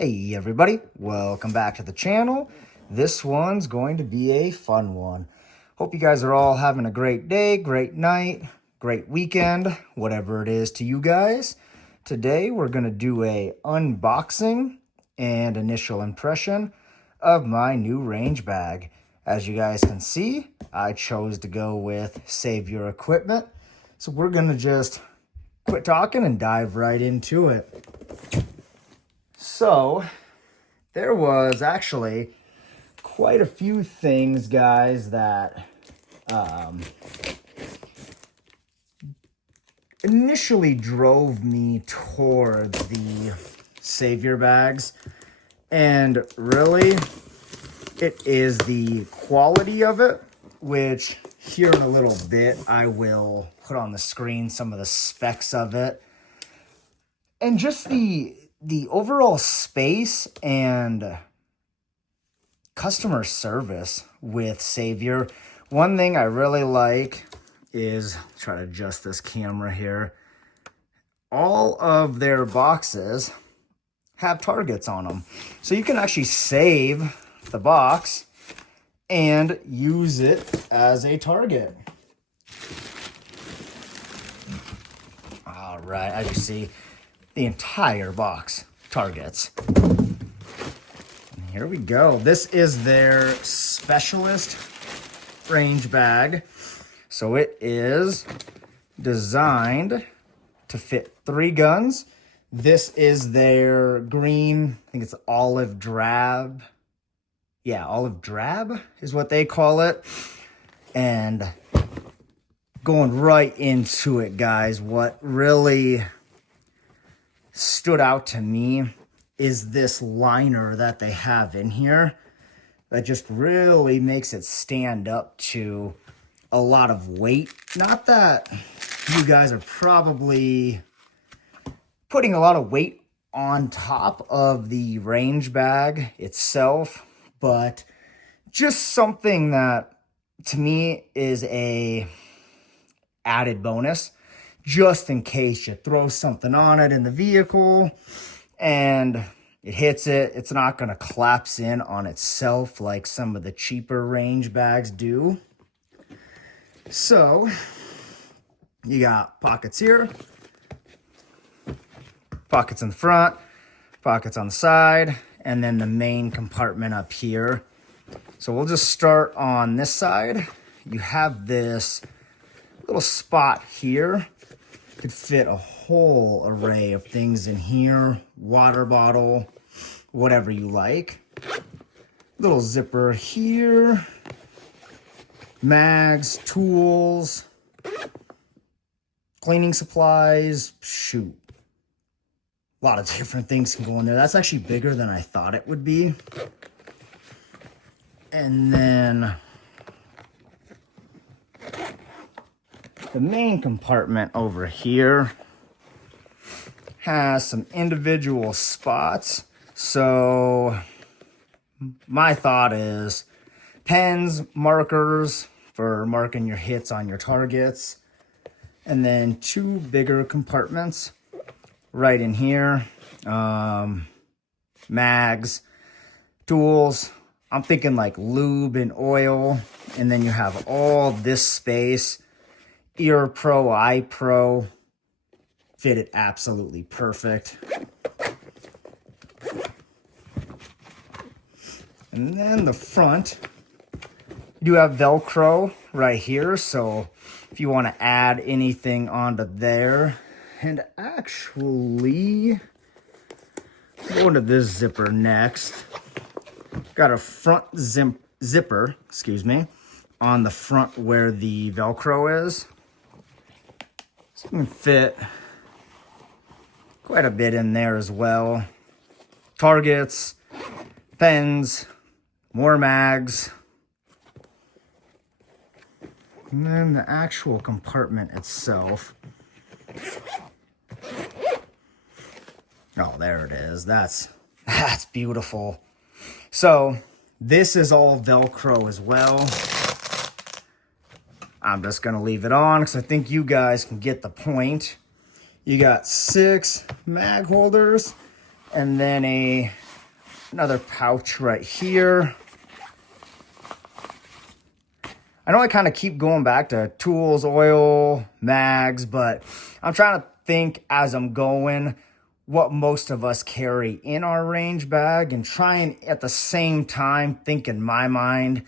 Hey everybody, welcome back to the channel. This one's going to be a fun one. Hope you guys are all having a great day, great night, great weekend, whatever it is to you guys. Today we're going to do a unboxing and initial impression of my new range bag. As you guys can see, I chose to go with Save Your Equipment. So we're going to just quit talking and dive right into it. So, there was actually quite a few things, guys, that initially drove me towards the Savior bags. And really, it is the quality of it, which here in a little bit, I will put on the screen some of the specs of it. And just the overall space and customer service with Savior. One thing I really like is, try to adjust this camera here, all of their boxes have targets on them. So you can actually save the box and use it as a target. All right, as you see, the entire box targets. And here we go. This is their specialist range bag. So it is designed to fit 3 guns. This is their green, I think it's olive drab. Yeah, olive drab is what they call it. And going right into it, guys, what really stood out to me is this liner that they have in here that just really makes it stand up to a lot of weight. Not that you guys are probably putting a lot of weight on top of the range bag itself, but just something that to me is a added bonus, just in case you throw something on it in the vehicle and it hits it. It's not going to collapse in on itself like some of the cheaper range bags do. So you got pockets here, pockets in the front, pockets on the side, and then the main compartment up here. So we'll just start on this side. You have this little spot here. Could fit a whole array of things in here. Water bottle, whatever you like. Little zipper here. Mags, tools, cleaning supplies, shoot. A lot of different things can go in there. That's actually bigger than I thought it would be. And then the main compartment over here has some individual spots. So my thought is pens, markers for marking your hits on your targets, and then 2 bigger compartments right in here. Mags, tools. I'm thinking like lube and oil, and then you have all this space. Ear Pro, Eye Pro, fit it absolutely perfect. And then the front, you do have Velcro right here, so if you want to add anything onto there. And actually, go into this zipper next. Got a front zipper, on the front where the Velcro is. So you can fit quite a bit in there as well. Targets, pens, more mags. And then the actual compartment itself. Oh, there it is. That's beautiful. So this is all Velcro as well. I'm just going to leave it on because I think you guys can get the point. You got 6 mag holders and then a another pouch right here. I know I kind of keep going back to tools, oil, mags, but I'm trying to think as I'm going what most of us carry in our range bag and trying at the same time think in my mind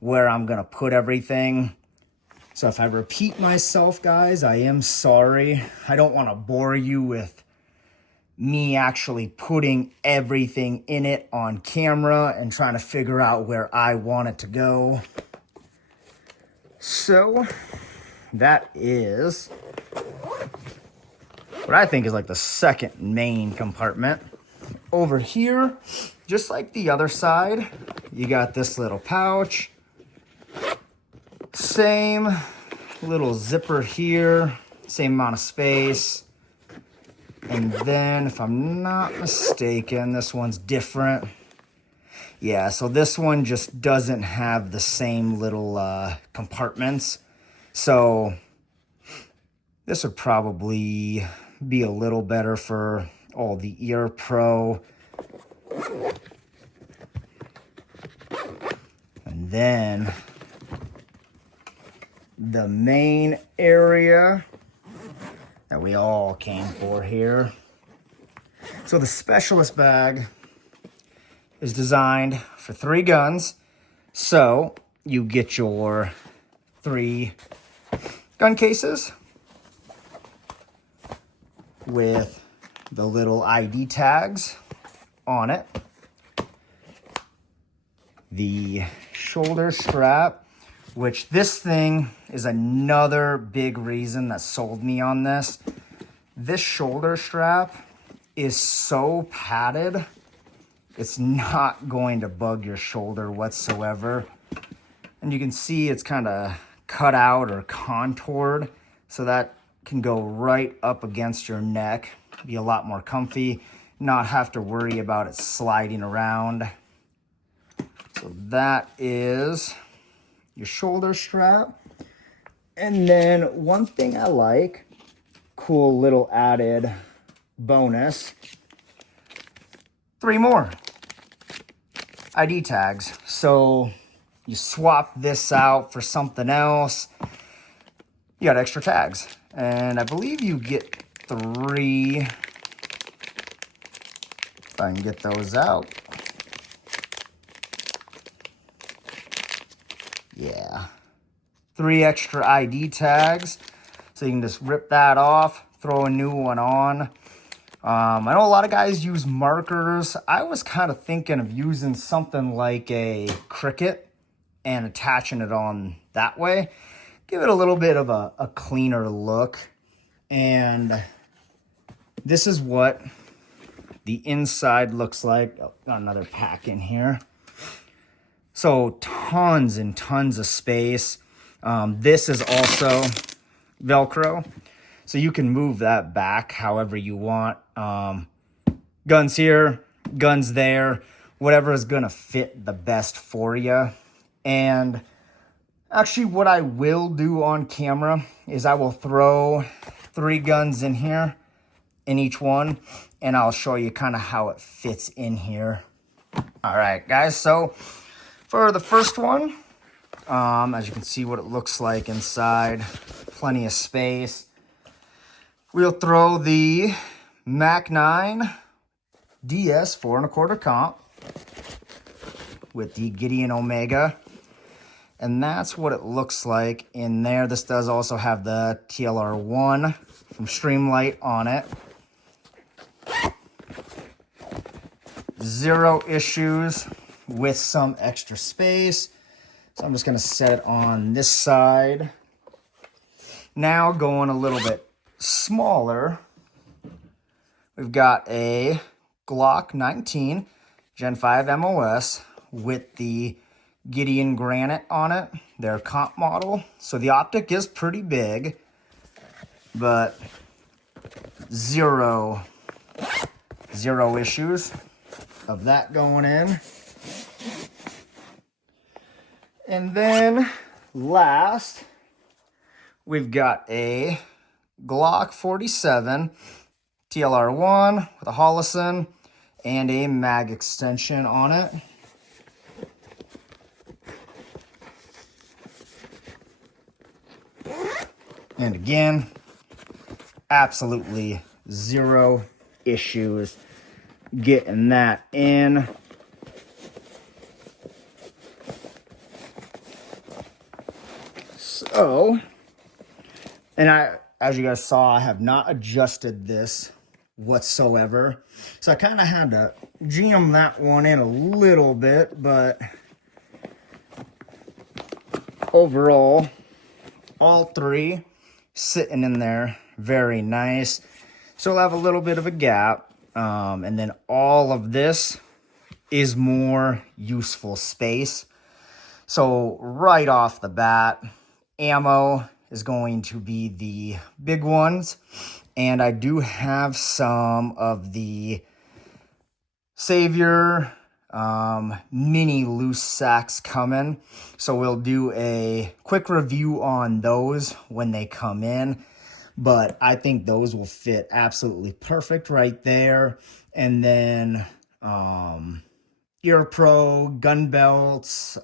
where I'm going to put everything. So if I repeat myself, guys, I am sorry. I don't want to bore you with me actually putting everything in it on camera and trying to figure out where I want it to go. So that is what I think is like the second main compartment. Over here, just like the other side, you got this little pouch. Same little zipper here, same amount of space. And then, if I'm not mistaken, this one's different. Yeah, so this one just doesn't have the same little compartments. So this would probably be a little better for all the ear pro. And then the main area that we all came for here. So the specialist bag is designed for 3 guns. So you get your 3 gun cases with the little ID tags on it. The shoulder strap, which this thing is another big reason that sold me on this. This shoulder strap is so padded, it's not going to bug your shoulder whatsoever. And you can see it's kind of cut out or contoured, so that can go right up against your neck. Be a lot more comfy, not have to worry about it sliding around. So that is your shoulder strap. And then one thing I like, cool little added bonus, 3 more ID tags. So you swap this out for something else, you got extra tags. And I believe you get 3, if I can get those out. Yeah, 3 extra ID tags. So you can just rip that off, throw a new one on. I know a lot of guys use markers. I was kind of thinking of using something like a Cricut and attaching it on that way. Give it a little bit of a cleaner look. And this is what the inside looks like. Oh, got another pack in here. So tons and tons of space. This is also Velcro, so you can move that back however you want. Guns here, guns there, whatever is gonna fit the best for you. And actually what I will do on camera is I will throw 3 guns in here in each one, and I'll show you kind of how it fits in here. All right, guys, so for the first one, as you can see what it looks like inside, plenty of space. We'll throw the Mac 9 DS 4¼ comp with the Gideon Omega. And that's what it looks like in there. This does also have the TLR1 from Streamlight on it. 0 issues with some extra space. So I'm just gonna set it on this side. Now going a little bit smaller, we've got a Glock 19 Gen 5 MOS with the Gideon Granite on it, their comp model. So the optic is pretty big, but zero issues of that going in. And then last, we've got a Glock 47 TLR1 with a Holosun and a mag extension on it. And again, absolutely zero issues getting that in. So, and as you guys saw, I have not adjusted this whatsoever. So I kind of had to jam that one in a little bit, but overall, all three sitting in there very nice. So we'll have a little bit of a gap, and then all of this is more useful space. So right off the bat, ammo is going to be the big ones, and I do have some of the Savior mini loose sacks coming, so we'll do a quick review on those when they come in. But I think those will fit absolutely perfect right there. And then Ear Pro, gun belts,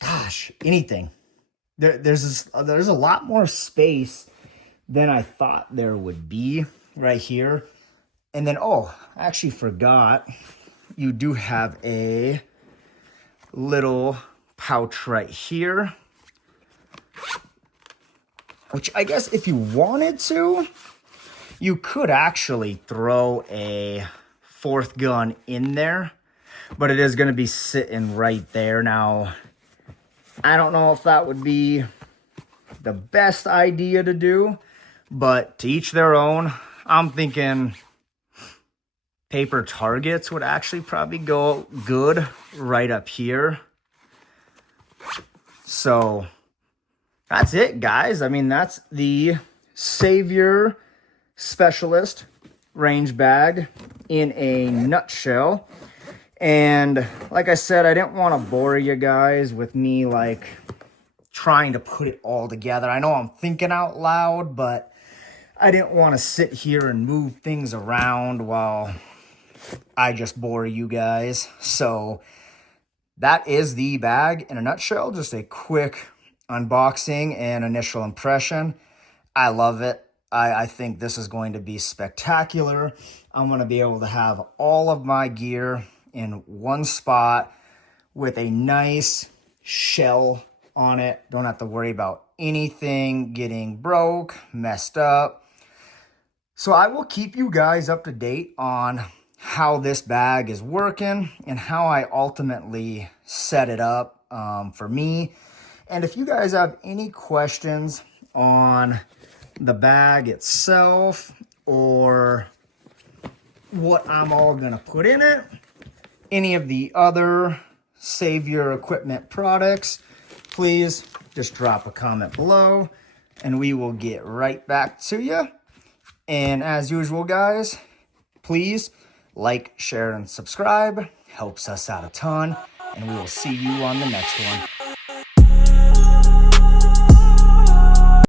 gosh, anything. There's a lot more space than I thought there would be right here. And then, oh, I actually forgot, you do have a little pouch right here, which I guess if you wanted to, you could actually throw a fourth gun in there, but it is going to be sitting right there. Now, I don't know if that would be the best idea to do, but to each their own. I'm thinking paper targets would actually probably go good right up here. So that's it, guys. I mean, that's the Savior Specialist range bag in a nutshell. And like I said, I didn't want to bore you guys with me like trying to put it all together. I know I'm thinking out loud, but I didn't want to sit here and move things around while I just bore you guys. So that is the bag in a nutshell. Just a quick unboxing and initial impression. I love it. I think this is going to be spectacular. I'm going to be able to have all of my gear in one spot with a nice shell on it. Don't have to worry about anything getting broke, messed up. So I will keep you guys up to date on how this bag is working and how I ultimately set it up for me. And if you guys have any questions on the bag itself or what I'm all gonna put in it, any of the other Savior equipment products, please just drop a comment below and we will get right back to you. And as usual, guys, please like, share, and subscribe. Helps us out a ton. And we will see you on the next one.